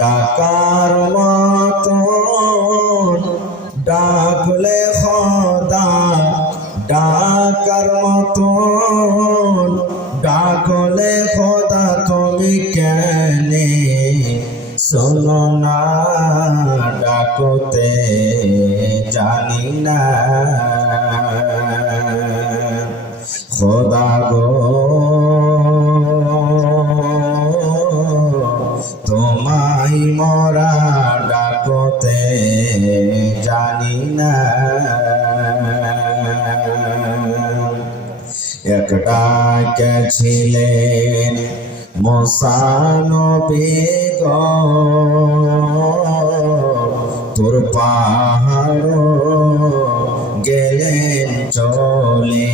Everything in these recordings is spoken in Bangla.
ডাকার মতন ডাকলে খোদা, ডাকার মতন ডাকলে খোদা তুমি কেনে শোনো না, ডাকতে জানি না খোদা গো, তোমায় মোরা ডাকতে জানি না। একটা ছিলেন মুসা নবী গো, তোর পাহাড় গেলেন চলে,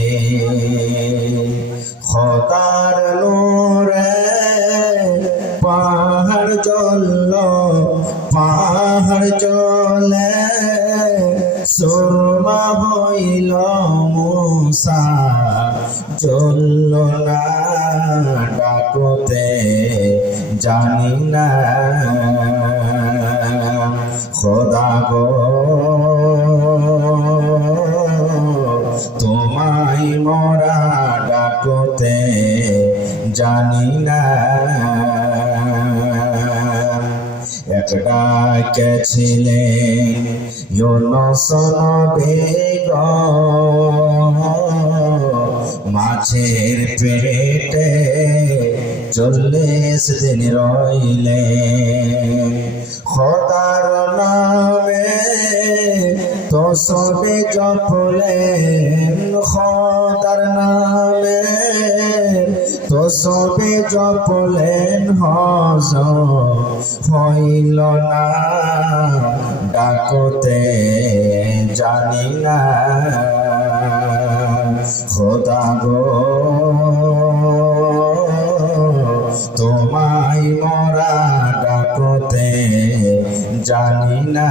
খোদার নূরে পাহাড় জ্বলল, পাহাড় জ্বলে সুরমা হইল মুসা জ্বলল না, ডাকতে জানি না খোদা গো, তোমায় মোরা ডাকতে জানি না। একটা ছিলেন ইউনুস নবী গো, মাছের পেটে 40 দিন রইলেন, খোদার নামে তো সবে জপলেন, খোদার নামে তো সবে জপলেন, হজম হইল না, ডাকতে জানি না খোদা গো, তোমায় মোরা ডাকতে জানি না।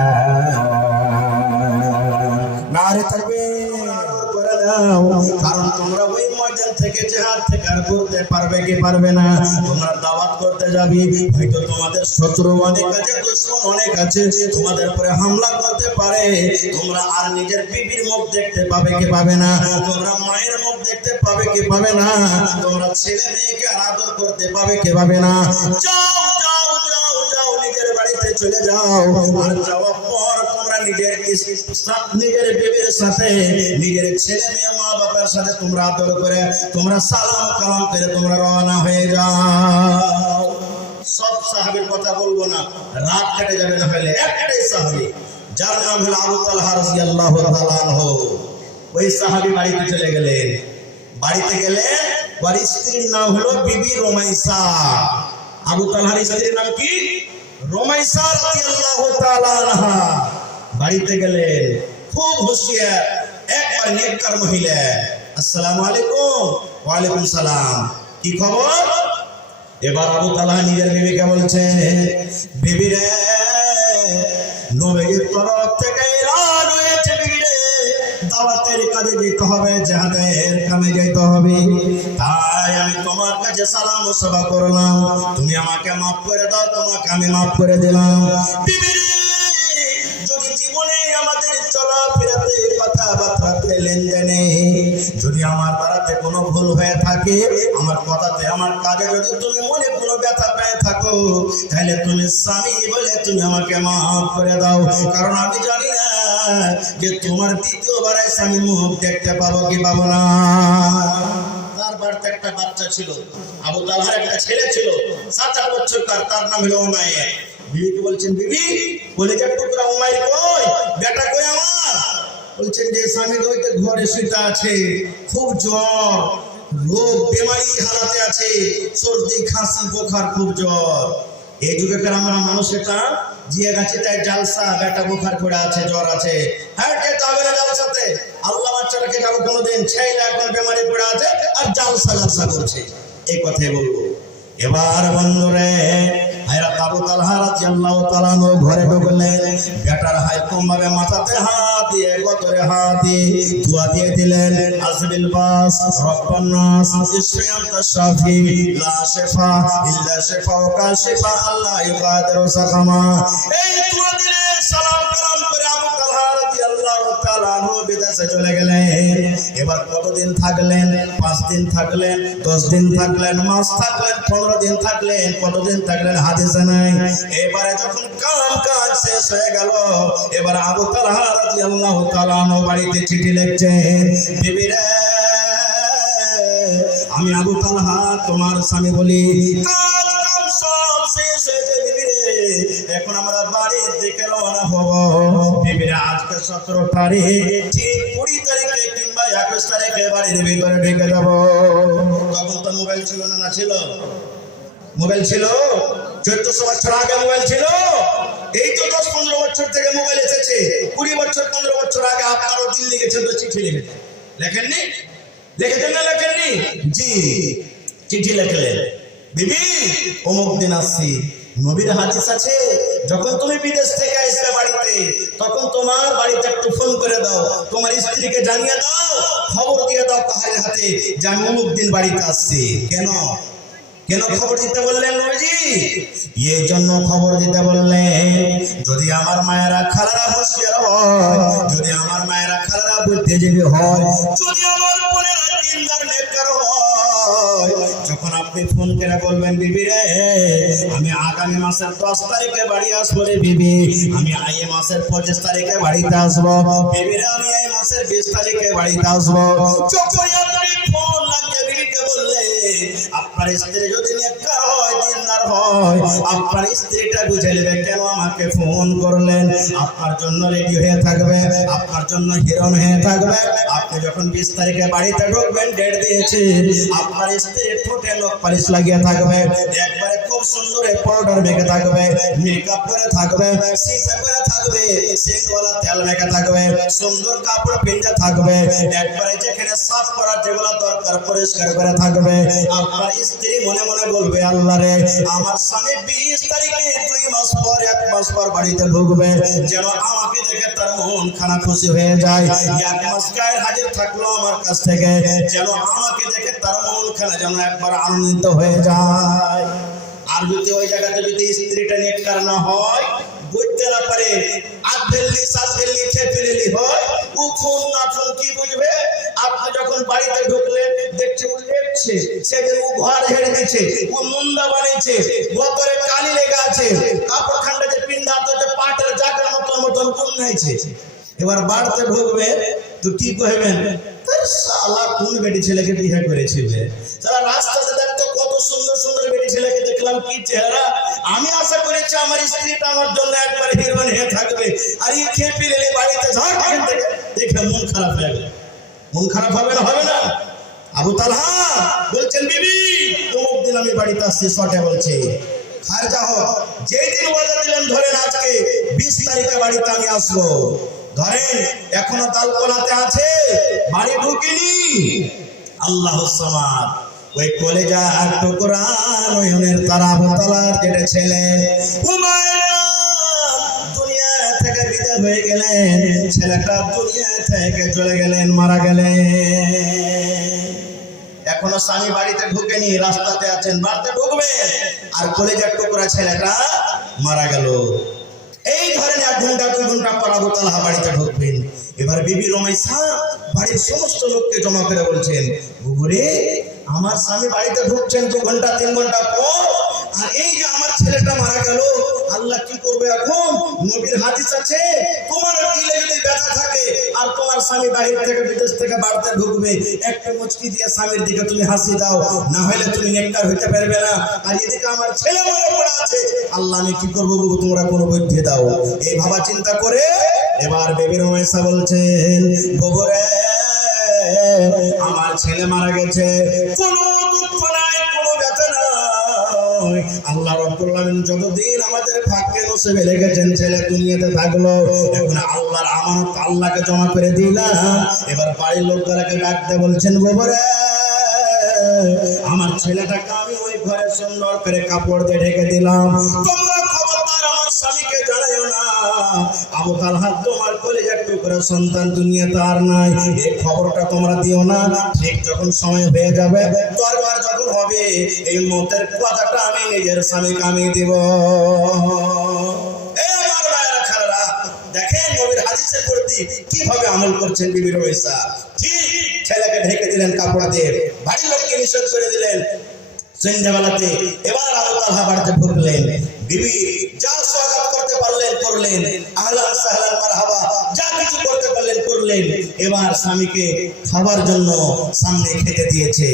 নারে তাকবীর করে দাও, কারণ তোমরা ওই ময়দান থেকে জিহাদ থেকে আর করতে পারবে কি পারবে না। তোমরা দাওয়াত করতে যাবি, হয়তো তোমাদের শত্রু অনেক আছে, দুশমন অনেক আছে, তোমাদের উপরে হামলা করতে পারে, তোমরা আর নিজের বিবির মুখ দেখতে পাবে কি পাবে না, তোমরা মায়ের মুখ দেখতে পাবে কি পাবে না, তোমরা ছেলে মেয়েকে আদর করতে পাবে কি পাবে না। যাও যাও যাও যাও, নিজের বাড়িতে চলে যাও, আর যাওয়ার পর তোমরা নিজের বিবির সাথে, নিজের ছেলে মেয়ে মা বাবার সাথে তোমরা আদর করে, তোমরা সালাম কালাম করে তোমরা রওনা হয়ে যাও। সব সাহাবীর কথা বলবো না, রাত কেটে যাবে না হলে। একটাই সাহাবী, যার নাম হলো আবু তালহা রাদিয়াল্লাহু তাআলা আনহু। ওই সাহাবী বাড়িতে চলে গেলেন, বাড়িতে গেলে ওর স্ত্রীর নাম হলো বিবি রুমাইসা। আবু তালহার স্ত্রীর নাম কি? রুমাইসা রাদিয়াল্লাহু তাআলা আনহা। বাড়িতে গেলেন, খুব হুঁশিয়ার, একবার নেককার মহিলা। আসসালামু আলাইকুম। ওয়ালাইকুম সালাম, কি খবর? এবার আবু তালহা নিজের বিবিকে বলছে, বিবি রে, নবীর তরফ থেকে এলান হয়েছে, বিবি রে, দাওয়াতের কাজে যেতে হবে, জিহাদের কামে যেতে হবে, তাই আমি তোমার কাছে সালাম ও সেবা করলাম, তুমি আমাকে মাফ করে দাও, তোমাকে আমি মাফ করে দিলাম। বিবি রে, যদি জীবনে আমাদের চলাফেরাতে, কথাবার্তাতে, লেনদেনে যদি আমার দ্বারাতে কোনো ভুল হয়ে থাকে, আমার কথাতে, আমার কাজে যদি তুমি মনে কোনো ব্যথা পেয়ে থাকো, তাহলে তুমি স্বামী বলে তুমি আমাকে মাফ করে দাও, কারণ আমি জানি না যে তোমার দ্বিতীয়বার স্বামী মুখ দেখতে পাবো কি পাবো না। তার বাড়িতে একটা বাচ্চা ছিল, আবু তালহার একটা ছেলে ছিল 7-8 বছরকার, তার নাম হলো উমাইর। বিবিকে বলছেন, বিবি, কলিজার টুকরা উমাইর কই, বেটা কই আমার? বলছেন যে স্বামী হইতে ঘরে শুতে আছে, খুব জ্বর, রোগ বেমারি হারাতে আছে, সর্দি খাসি বোখার, খুব জ্বর। এই যুগেকার আমরা মানুষ এটা জিয়ে গেছে, তাই জালসা, বেটা বোখার করে আছে, জ্বর আছে, হ্যাঁ যেতে হবে না জালসাতে, আল্লাহ বাচ্চাটাকে যাবো কোনোদিন, ছেলে এখন বেমারি পড়ে আছে আর জালসা জালসা করছে, এই কথাই বলবো। এবার বন্ধুরে, আবু তালহা রাদিয়াল্লাহু তাআলা ঘরে ঢুকলেন, বেটার হাইকম ভাবে মাথাতে হাত দিয়ে গতরে হাত দিয়ে দোয়া দিয়ে দিলেন, আসবিল বাস রব্বান নাস ইশফি আনতা শাফি লা শিফা ইল্লা শিফাউকা শিফা আল্লাহ ইগাদিরু সাকামা। এই দোয়া দিলে সালাম কালাম করে আবু তালহা রাদিয়াল্লাহু তাআলা বিদেশে চলে গেলেন। এবার কতদিন থাকলেন? 5 দিন থাকলেন, 10 দিন থাকলেন, মাস থাকলেন, 15 দিন থাকলেন, কতদিন থাকলেন হাদিসে নাই। এবারে যখন কাজ শেষ হয়ে গেল, এবার আবু তালহা রাদিয়াল্লাহু তাআলা বাড়িতে চিঠি লিখছেন, বিবি রে আমি আবু তালহা তোমার স্বামী বলি, কাজ কাম সব শেষ হয়েছে বিবি রে, এখন আমরা বাড়ির দিকে রওনা হব। বিবি রে আজকে 17 তারিখ, ঠিক 20 তারিখে কিংবা 21 তারিখে বাড়ির ভিতরে ঢুকে যাব। তখন তো মোবাইল ছিল না, ছিল মোবাইল ছিল 1400 বছর আগে মোবাইল ছিল। এই তো 10-15 বছর থেকে মোবাইল এসেছে। 20 বছর 15 বছর আগে আপনারও দিন লিখেছেন তো চিঠি লিখেছেন, লেখেননি? লিখেছেন না লেখেননি? জি, চিঠি লিখলেন, বিবি অমুক দিন আসছি। নবীর হাদিস আছে, যখন তুমি বিদেশ থেকে আসবে বাড়িতে, তখন তোমার বাড়িতে একটু ফোন করে দাও, তোমার স্ত্রীকে জানিয়ে দাও, খবর দিয়ে দাও কাহার হাতে যে আমি অমুক দিন বাড়িতে আসছি। কেন কেন খবর দিতে বললেন নবীজি? এই জন্য খবর দিতে বললেন, যদি আমার মায়েরা খালারা হুঁশিয়ার হয়, যদি আমার মায়েরা খালারা বুদ্ধিজীবী হয়, যদি আমার বোনেরা দিনদার নেককার হয়, যখন আপনি ফোন করে বলবেন বিবি রে আমি আগামী মাসের 10 তারিখে বাড়ি আসবো রে বিবি, আমি এই মাসের 25 তারিখে বাড়িতে আসবো, বিবি রে আমি এই মাসের 20 তারিখে বাড়িতে আসবো, যখন আপনি ফোন লাগিয়ে বিবিকে বললেন, আপনার স্ত্রী যদি নেককার হয়, দিনদার হয়, আপনার স্ত্রীটা বুঝে নেবে কেন আমাকে ফোন করলেন, আপনার জন্য রেডি হয়ে থাকবে, আপনার জন্য হিরণ হয়ে থাকবে। আপনি যখন 20 তারিখে বাড়িতে ঢুকবেন, ডেট দিয়েছে, আপনার স্ত্রীর ঠোঁটে নখ পালিশ লাগিয়ে থাকবে, একবারে খুব সুন্দর পাউডার মেখে থাকবে, মেকআপ করে থাকবে, সিসা করে থাকবে, সেন্টওয়ালা তেল মেখে থাকবে, সুন্দর কাপড় পিন্ধে থাকবে, একবারে যেখানে সাফ করার যেগুলো দরকার পরিষ্কার করে থাকবে। আপনার স্ত্রী মনে মনে বলবে, আল্লাহ রে আমার স্বামী 20 তারিখে 2 মাস পর 1 মাস পর বাড়িতে ঢুকবে, যেন আমাকে দেখে তার মন খানা খুশি হয়ে যায়। 1 মাস গায়ে হাজির থাকলো আমার কাছ থেকে, যেন আমাকে দেখে তার মন খানা যেন একবার আনন্দিত হয়ে যায়। আর যদি ওই জায়গাতে যদি স্ত্রীটা নেককার না হয়, বুঝতে না পারে, আধেল্লি সাধেল্লি খেপেলি হয়, উফুন নাফুন কি বুঝবে? আপনি যখন বাড়িতে ঢুকলেন, দেখছে ও লেপছে, সেদিন ও ঘর ঝেড়ে দিচ্ছে, ও মুন্দা বানিয়েছে, গতরে কালি লেগে আছে, কাপড় খান্ডা যে পিন্ডা তো পাটের জাকের মতন কোন নাইছে। এবার বাড়িতে ঢুকবে তো কি কইবেন, শালা কোন বেটি ছেলেকে বিয়ে করেছিল, সারা রাস্তাতে দেখতো কত সুন্দর সুন্দর বেটি ছেলেকে দেখলাম, কি চেহারা, আমি আশা করেছি আমার স্ত্রীটা আমার জন্য একবার হিরোইন হয়ে থাকবে, আর এই খেপি লেলে বাড়িতে ঝাড় থেকে দেখে মন খারাপ হয়ে গেল। মন খারাপ হবে না? হবে না? আবু তালহা বলছেন, বিবি অমুক দিন আমি বাড়িতে আসছি, শর্টে বলছে খারজা হোক, যেই দিন ওয়াদা দিলেন ধরেন আজকে 20 তারিখে বাড়িতে আমি আসবো, ধরেন এখনো তাল কোলাতে আছে, বাড়ি ঢুকিনি, আল্লাহু সামাদ, ওই কলেজা আর টুকরা নয়নের তারা আবু তালহার যেটা ছেলে দুনিয়া থেকে বিদায় হয়ে গেলেন, ছেলেটা দুনিয়া থেকে চলে গেলেন, মারা গেলেন। এখনো স্বামী বাড়িতে ঢুকেনি, রাস্তাতে আছেন, বাড়িতে ঢুকবে, আর কলেজার টুকরা ছেলেটা মারা গেল। এই ধরেন 1 ঘন্টা 2 ঘন্টা পর আবু তালহা বাড়িতে ঢুকবেন। এবার বিবি রুমাইসা বাড়ির সমস্ত লোককে জমা করে বলছেন, বুবুরে আমার স্বামী বাড়িতে ঢুকছেন 2 ঘন্টা 3 ঘন্টা পর, আর এই যে আমার ছেলেটা মারা গেল, আল্লাহ কি করবে এখন? নবীর হাদিস আছে, তোমার দিলে যদি ব্যথা থাকে আর তোমার স্বামী বাহির থেকে বিদেশ থেকে বাড়িতে ঢুকবে, একটা মুচকি দিয়ে স্বামীর দিকে তুমি হাসি দাও, না হলে তুমি নেককার হইতে পারবে না। আর এদিকে আমার ছেলে মরে পড়ে আছে, আল্লাহ আমি কি করবো বাবু, তোমরা কোনো বুদ্ধি দাও। এই ভাবা চিন্তা করে এবার বেবি রমেশা বলছেন, বাবুরে আমার ছেলে মারা গেছে, কোনো দুঃখ নাই, কোনো ব্যথা নাই, আল্লাহ রাব্বুল আলামিন যতদিন আমাদের ভাগ্যে নসিবে রেখেছেন ছেলে দুনিয়াতে থাকলো, এখন আল্লাহর আমানত আল্লাহকে জমা করে দিলাম। এবার বাড়ির লোকগুলোকে ডাকতে বলছেন, বাবারে আমার ছেলেটাকে আমি ওই ঘরে সুন্দর করে কাপড় দিয়ে ঢেকে দিলাম, তোমরা খবরদার আমার আবু তালহা তোমার কলিজার টুকরা সন্তান দুনিয়াতে আর নাই, এই খবরটা তোমরা দিও না। ঠিক যখন সময় হয়ে যাবে, দরবার যখন হবে, এই মতের কথাটা আমি নিজের স্বামীকে আমি দিব। এই আমার মায়েরা খালারা, দেখেন নবীর হাদিসের প্রতি কিভাবে আমল করছেন বিবি রুমাইসা। ঠিক ছেলেকে ঢেকে দিলেন কাপড় দিয়ে, বাড়ির লোককে নিষেধ করে দিলেন সন্ধ্যাবেলাতে। এবার আবু তালহা বাড়িতে ঢুকলেন, বিবি যা স্বাগত করতে পারলেন করলেন, আহলান সাহলান মারহাবা যা কিছু করতে পারলেন করলেন। এবার স্বামীকে খাবার জন্য সামনে খেতে দিয়েছে,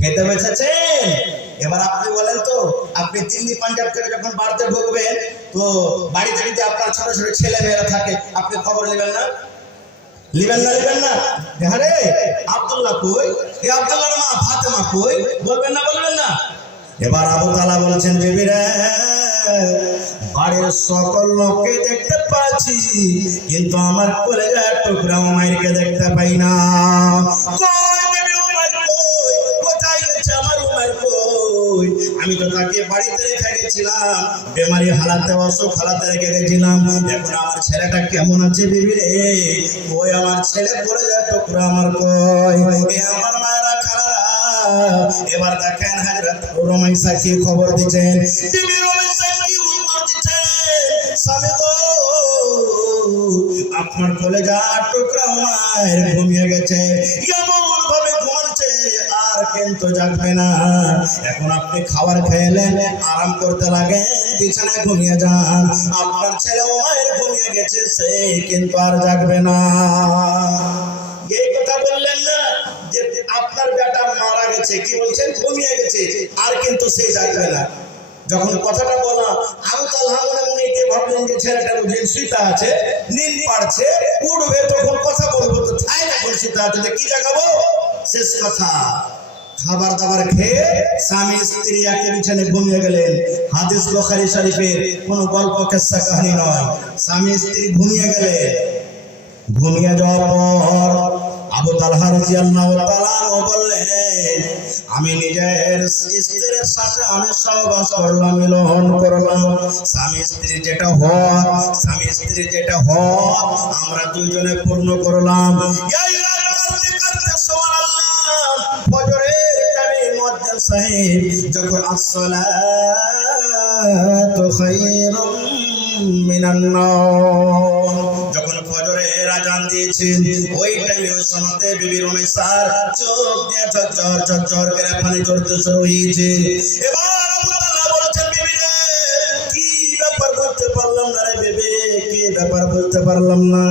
খেতে বসেছেন। এবার আপনি বলেন তো, আপনি দিল্লি পাঞ্জাব থেকে যখন বাড়িতে ঢুকবেন, তো বাড়িতে যদি আপনার ছোট ছোট ছেলে মেয়েরা থাকে, আপনি খবর নেবেন না? লিবেন না? লিবেন না? আরে আব্দুল্লাহ কই, এই আব্দুল্লাহর মা ফাতেমা কই, বলবেন না? বলবেন না? এবার আবু তালহা বলছেন, বিবি রে, বাড়ির সকল লোককে দেখতে পাচ্ছি, কিন্তু আমার কলেজার টুকরা উমাইরকে দেখতে পাই না। কই বিবি উমাইর কই? কোথায় গেছে আমার উমাইর কই? আমি তো তাকে বাড়িতে রেখে গেছিলাম, বেমারি হালাতে অসুখ হালাতে রেখে গেছিলাম। এখন আমার ছেলেটা কেমন আছে বিবি রে? ওই আমার ছেলে কলেজার টুকরা আমার কই? এ আমার মায়েরা খালারা, এবার দেখেন হযরত রুমাইসা কি খবর দিচ্ছেন। বিবি রুমাইসা কি উত্তর দিচ্ছেন, স্বামী গো, আপনার কলেজার টুকরা উমাইর ঘুমিয়ে গেছে, এমন ভাবে ঘুমাচ্ছে আর কিন্তু জাগবে না। এখন আপনি খাবার খেলেন, আরাম করতে লাগেন, বিছানায় ঘুমিয়ে যান। আপনার ছেলে উমাইর ঘুমিয়ে গেছে, সে কিন্তু আর জাগবে না। এই কথা বললেন না যে আপনার বেটা মারা গেছে, কি বলছেন? ঘুমিয়ে গেছে, আর কিন্তু সে জাগবে না। যখন কথাটা বলা, আবু তালহা মনে মনে এতে ভাবলেন যে ছেলেটা বুঝলেন সুতা আছে, নিন পাড়ছে, উঠবে, তখন কথা বলবো, তো তাই না, এখন সুতা আছে, কি জাগাবো? শেষ কথা, খাবার দাবার খেয়ে স্বামী স্ত্রী একে বিছানে ঘুমিয়ে গেলেন। হাদিস বুখারী শরীফের কোনো গল্প কিসসা কাহিনী নয়। স্বামী স্ত্রী ঘুমিয়ে গেলেন। ঘুমিয়ে যাওয়ার পর আবু তালহা রাদিয়াল্লাহু তাআলা বললেন, আমি নিজের স্ত্রীর সাথে আমি সহবাস করলাম, মিলন করলাম। স্বামী স্ত্রী যেটা হক, স্বামী স্ত্রী যেটা হক, আমরা দুইজনে পূর্ণ করলাম। এই করতে করতে সুবহানাল্লাহ, ফজরের টাইমে মুয়াজ্জিন সাহেব যখন আসসালাতু খায়রুম মিনান নাওম, যখন ফজরের আযান দিয়েছেন, ওই টাইমে ওই সময়তে বিবি রুমাইসার চোখ দিয়ে ঝরঝর ঝরঝর করে পানি ঝরতে শুরু হয়েছে। এবার আবু তালহা বলেছেন, বিবি রে, কি ব্যাপার বলতে পারলাম না রে বিবি, কি ব্যাপার বলতে পারলাম না।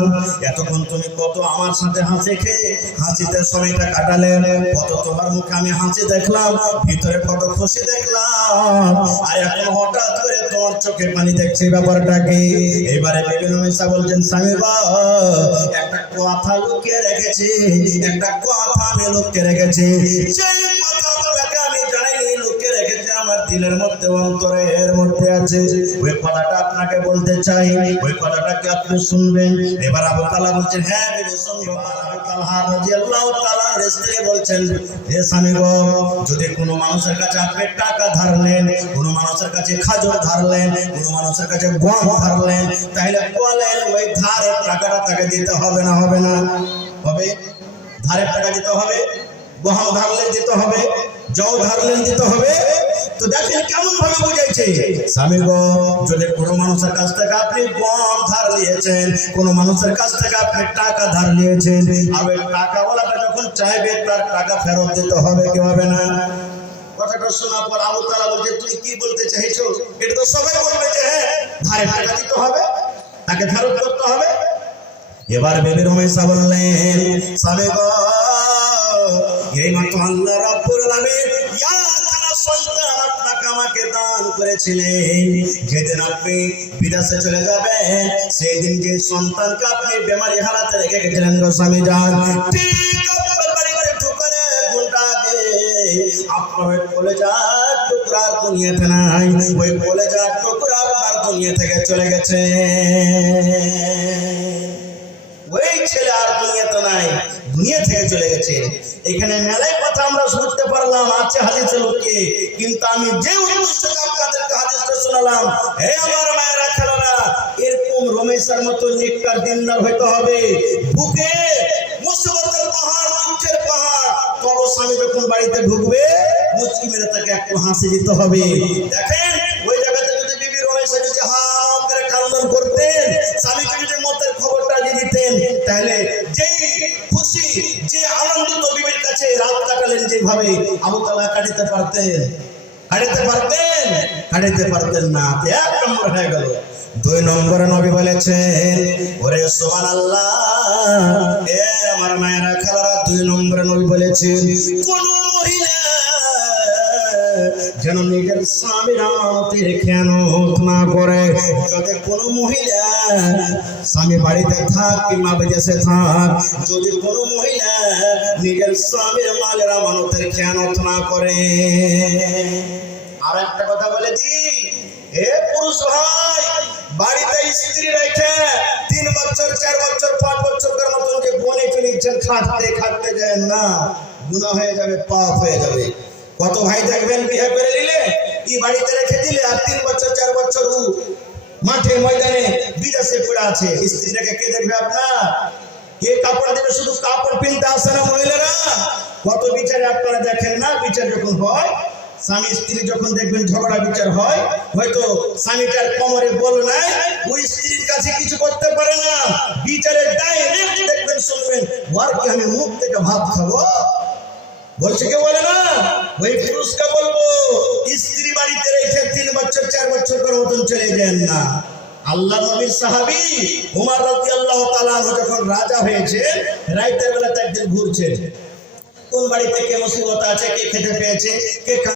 এতক্ষণ তুমি কত আমার সাথে হাসি খেয়ে হাসিতে সময়টা কাটালে, কত তোমার মুখে আমি হাসি দেখলাম, ভিতরে কত খুশি দেখলাম, আর এখন হঠাৎ করে তোমার চোখে পানি দেখছি, ব্যাপারটা কি? এবারে বিবি রুমাইসা বলছেন, স্বামী গো, একটা কথা লুকিয়ে রেখেছি, একটা কথা আমি লুকিয়ে রেখেছি। সেই কথাটাকে আমি জানিনি, লুকিয়ে রেখেছি আমার দিলের মধ্যে, অন্তরের মধ্যে আছে। ওই কথাটা আপনাকে বলতে চাই, ওই কথাটা কি আপনি শুনবেন? এবার আবু তালহা বলছেন, হ্যাঁ বিবি শুনবো। আবু তালহা রাদিয়াল্লাহু তাআলা স্ত্রী বলছেন, হে স্বামী গো, যদি কোনো মানুষের কাছে আপনি টাকা ধার নেন, কোনো মানুষের কাছে খাজর ধার নেন, কোনো মানুষের কাছে গম ধার নেন, তাহলে বলেন ওই ধারের টাকাটা তাকে দিতে হবে না? হবে না? হবে। ধারের টাকা দিতে হবে, গম ধারলেন দিতে হবে, জল ধারলেন দিতে হবে। তো দেখেন কেমন ভাবে বুঝাইছে, স্বামী গো, যদি কোনো মানুষের কাছ থেকে আপনি গম ধার নিয়েছেন, কোনো মানুষের কাছ থেকে আপনি টাকা ধার নিয়েছেন, আর ওই টাকাওয়ালাটা যখন চাইবে তার টাকা ফেরত দিতে হবে, কি হবে না? কথাটা শোনার পর আবু তালহা বলছে, তুই কি বলতে চাইছো? এটা তো সবাই বলবে যে হ্যাঁ, ধারের টাকা দিতে হবে, তাকে ফেরত করতে হবে। এবার বিবি রুমাইসা বললেন, স্বামী গো, এই মাত্র আল্লাহ রাব্বুল আলামিন ইয়াখানা সন্তান আপনাকে আমাকে দান করেছিলেন। যেদিন আপনি বিদেশে চলে যাবেন, সেই দিন যে সন্তানকে আপনি বেমারি হালাতে রেখে গেছিলেন গো স্বামী যান, ঠিক আপনার বাড়িতে ঢুকে গুণটাকে আপনার ওই কলেজার টুকরা দুনিয়াতে নাই, ওই কলেজার টুকরা আপনার দুনিয়া থেকে চলে গেছে। ওই ছেলে আর দুনিয়াতে নাই, দুনিয়া থেকে চলে গেছে। এখানে মেলায় কথা আমরা শুনতে পারলাম, আছে হাদিসে লোকে, কিন্তু আমি যে উদ্দেশ্যে আপনাদেরকে হাদিসটা শোনালাম, হে আমার মায়েরা খালারা, এরকম রমেশের মতো নেককার দিনদার হইতে হবে। বুকে মুসিবতের পাহাড়, দুঃখের পাহাড়, তবে স্বামী যখন বাড়িতে ঢুকবে মুচকি মেরে তাকে একটু হাসি দিতে হবে। দেখেন ওই জায়গাতে যদি বিবি রমেশা যদি হা করে কান্দন করতেন, স্বামীকে যদি মতের খবরটা দিয়ে দিতেন, তাহলে যেই খুশি যে আনন্দিত বিবির কাছে রাত কাটালেন যেভাবে, আবু তালা কাটাতে পারতেন? কাটাতে পারতেন না। এক নম্বর হয়ে গেল। 2 নম্বরে নবী বলেছেন, ওরে সুবহানাল্লাহ, এ আমার মায়েরা খালারা, 2 নম্বরে নবী বলেছেন, কোন মহিলা যেন নিজের স্বামীর আমানতের খেয়ানত না করে। যদি কোনো মহিলা স্বামী বাড়িতে থাক কিংবা বিদেশে থাক, যদি কোনো মহিলা নিজের স্বামীর মালের আমানতের খেয়ানত না করে। আর একটা কথা বলে দিই, হে পুরুষ ভাই, বাড়িতে স্ত্রী রেখে 3 বছর 4 বছর 5 বছরের মতন যে বনে ফিরছেন, খাটতে যায় না, গুনাহ হয়ে যাবে, পাপ হয়ে যাবে। কত ভাই দেখবেন বিয়ে করে নিলে, কি বাড়িতে রেখে দিলে, আর 3 বছর 4 বছর মাঠে ময়দানে বিদেশে পড়ে আছে। স্ত্রীটাকে কে দেখবে আপনার? কে কাপড় দেবে? শুধু কাপড় কিনতে আসে না মহিলারা, কত বিচারে আপনারা দেখেন না? বিচার যখন হয়, স্বামী স্ত্রী যখন দেখবেন ঝগড়া বিচার হয়, হয়তো স্বামীটার কোমরে বল নাই, ওই স্ত্রীর কাছে কিছু করতে পারে না, বিচারের ডাইরেক্ট দেখবেন শুনবেন, ওর কি আমি মুখ থেকে ভাত খাবো? বলছে কে? বলে না। ওই পুরুষকে বলবো, স্ত্রী বাড়িতে রেখে 3 বছর 4 বছর করে মতন চলে যান না। আল্লাহ নবীর সাহাবী উমর রাদিয়াল্লাহু তাআলা যখন রাজা হয়েছে, রাতের বেলা একদিন ঘুরছেন, কোন বাড়িতে কে মুসিবত আছে, কে খেতে পেয়েছে, কে